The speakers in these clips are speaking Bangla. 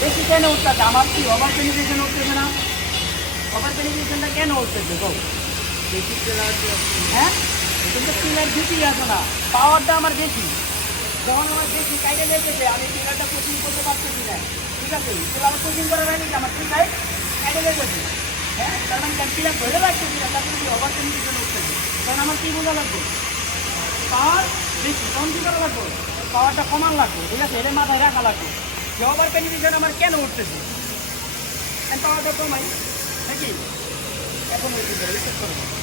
বেশি কেন উঠতেছে? আমার কি ওভার পেনিট্রেশন উঠতেছে না? ওভার পেনিট্রেশনটা কেন উঠতেছে গো? বেশি প্রেলার হ্যাঁ, কিন্তু পিলার দুটি আছে না, পাওয়ারটা আমার বেশি। যখন আমার বেশি কাইটে লেগেছে আমি পিলারটা কোচিং করতে পারতেছি না, ঠিক আছে? পিলার কোচিং করার হয়নি কি আমার পিলার কাইটে লেগেছে। হ্যাঁ, কারণ আমি পিলার ধরে রাখতেছি না, তার জন্য ওভার পেনিট্রেশন উঠতেছে। তখন আমার কী বোঝা লাগবে? পাওয়ার বেশি, তখন কী করা লাগবে? পাওয়ারটা কমান লাগবে, ঠিক আছে? এটা মাথায় রাখা লাগবে যে ওভার পেনিট্রেশন আমার কেন উঠতেছে। আমি পাওয়ারটা কমাই নাকি এখন ওই দিকে রিসেট করে দেবো।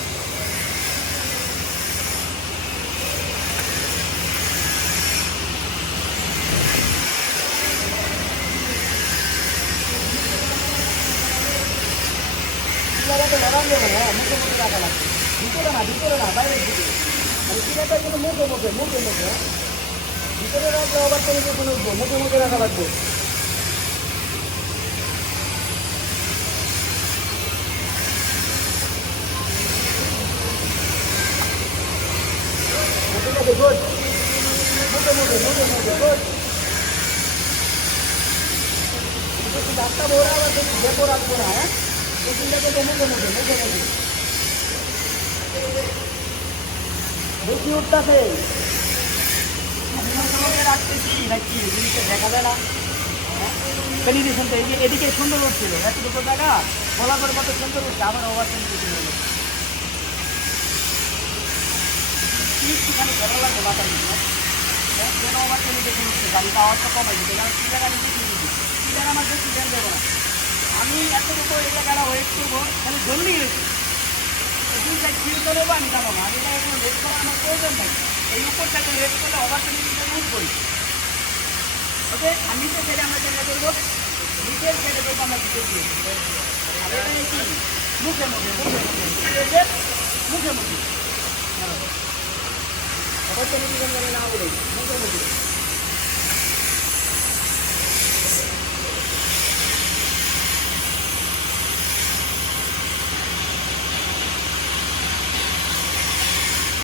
পিলারটা লড়াই যাবে না, মুখে মুখে রাখা লাগবে। ভিতরে না বাইরের দিকে। মানে পিলারটা কিন্তু মুখে হ্যাঁ? ভিতরে রাখলে আবার তুমি যখন উঠবো মুখে রাখা লাগবে। ঠিক আছে, গুড। গুড। একটু ডাক্তা ভোরা আবার দেখি দেখো রাখবো না, হ্যাঁ? এই চিন্তাকে মুখে বেশি উঠতেছে রাখতেছি নাকি জিনিসটা দেখা যায় না। পেনিট্রেশনটা এদিকে সুন্দর উঠছিল, এতটুকু জায়গা বলা করে কত সুন্দর উঠছে, আবার ওভার পেনিট্রেশন হলো। একটুখানি ভালো লাগবে বাতার দিকে, যেন ওভার পেনিট্রেশন উঠছে, গাড়ি পাওয়ারটা কমাই দিতে, কারণ পিলার আমি বুঝিয়ে দিচ্ছি, পিলার আমার বেশি দেন দেবো না। আমি এতটুকু এই জায়গাটা ওয়েট করবো, মানে জলদি গেছি দুই সাইড ফিল করে নেবো, আমি যাবো না, আমি এটা কোনো রেট করা আমার প্রয়োজন নেই। এই উপর থেকে রেট করলে ওভার পেনিট্রেশন উঠবই। ওকে, আর নিচের সাইডে আমরা চেষ্টা করবো, নিচের সাইডে করবো আমরা ভিতর দিয়ে। আর এটা কি মুখে ওভার পেনিট্রেশন না বলে মুখে